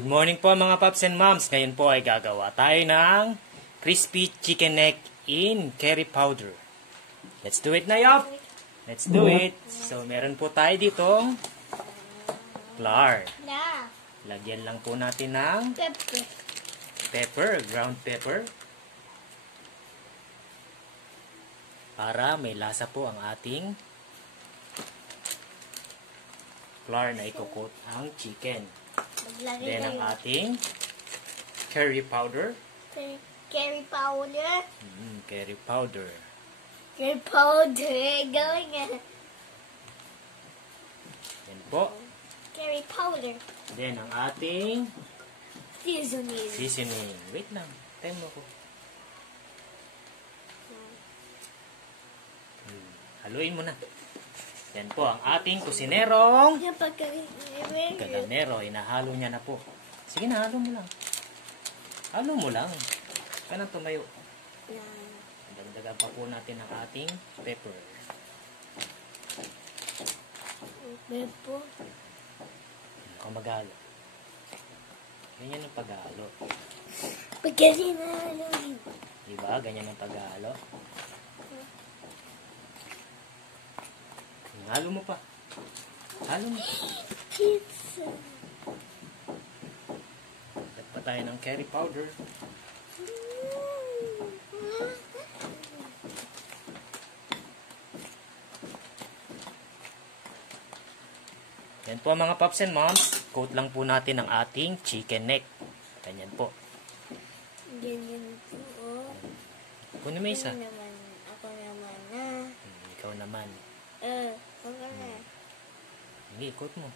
Good morning po mga paps and moms. Ngayon po ay gagawa tayo ng crispy chicken neck in curry powder. Let's do it na, Yop! Let's do it! So, meron po tayo ditong flour. Lagyan lang po natin ng pepper, ground pepper. Para may lasa po ang ating flour na ikukot ang chicken. Then ang ating curry powder. Curry powder. Curry powder. Curry powder. Going on. Then po. Curry powder. Then ang ating Seasoning. Wait lang. Time mo ko. Haluin mo na. Yan po ang ating kusinerong galanero. Hinahalo niya na po. Sige na, halo mo lang. Halo mo lang. Kanang tumayo. Dagdagan pa po natin ang ating pepper. Pepper. Ako maghalo. Ganyan ang paghalo. Pagkasi na halo. Diba? Ganyan ang paghalo. Halo mo pa. Halo mo. Pizza. Dapat pa tayo ng curry powder. Yan po mga paps and moms. Coat lang po natin ang ating chicken neck. Ganyan po. Ganyan po. Kunin mo isa. Ako naman na. Ikaw naman. Ako na. Hindi, ikot mo.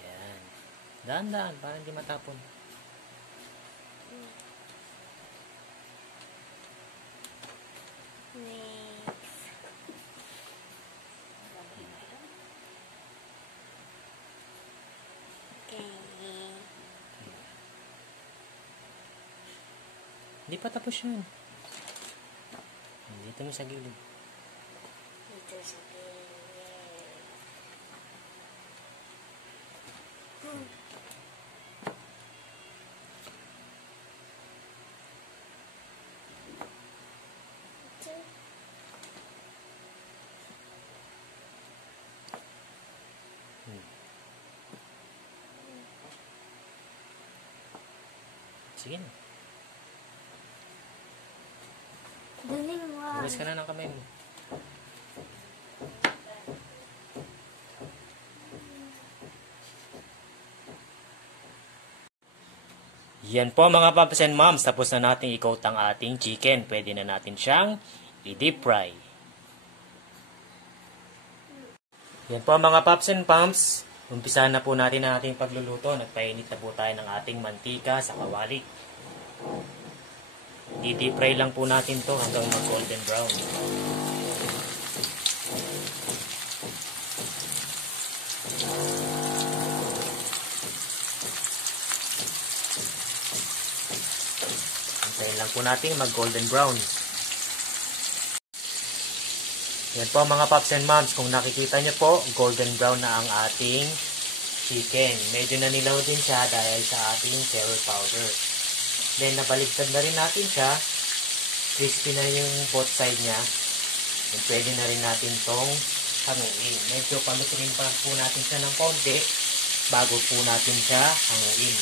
Yan. Daan-daan, para hindi matapon. Next. Okay. Hindi pa tapos yun. Dito mo sa gilid. Ito sa Sige na. Galing mo. Bukas ka na ng kamay mo. Yan po mga paps and moms. Tapos na natin i-coat ang ating chicken. Pwede na natin siyang i-deep fry. Yan po mga paps and moms. Umpisahan na po natin ang ating pagluluto. Nagpainit na po tayo ng ating mantika sa kawali. I-deep fry lang po natin to hanggang mag-golden brown. Hintayin lang po natin mag-golden brown. Yan po mga paps and moms. Kung nakikita nyo po, golden brown na ang ating chicken. Medyo nanilaw din siya dahil sa ating curry powder. Then, nabaligtad na rin natin siya. Crispy na yung both side niya. Then, pwede na rin natin tong hanguin. Medyo palutuin pa po natin siya ng konti bago po natin siya hanguin.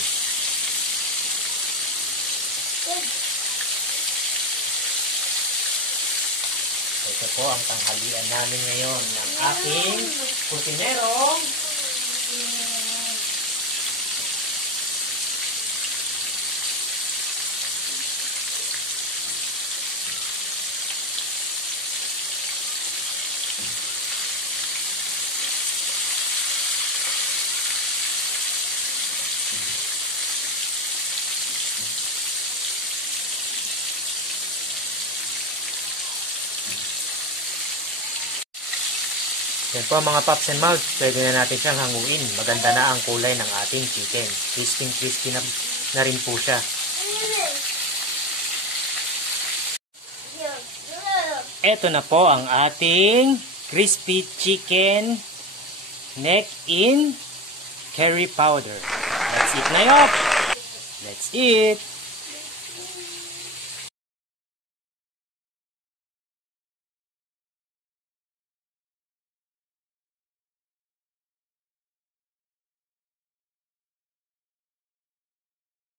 Ito po ang tanghalian namin ngayon ng aking kusinero. Yan po mga paps and moms, pwede na natin siyang hanguin. Maganda na ang kulay ng ating chicken. Crispy na rin po siya. Ito na po ang ating crispy chicken neck in curry powder. Let's eat na yun! Let's eat!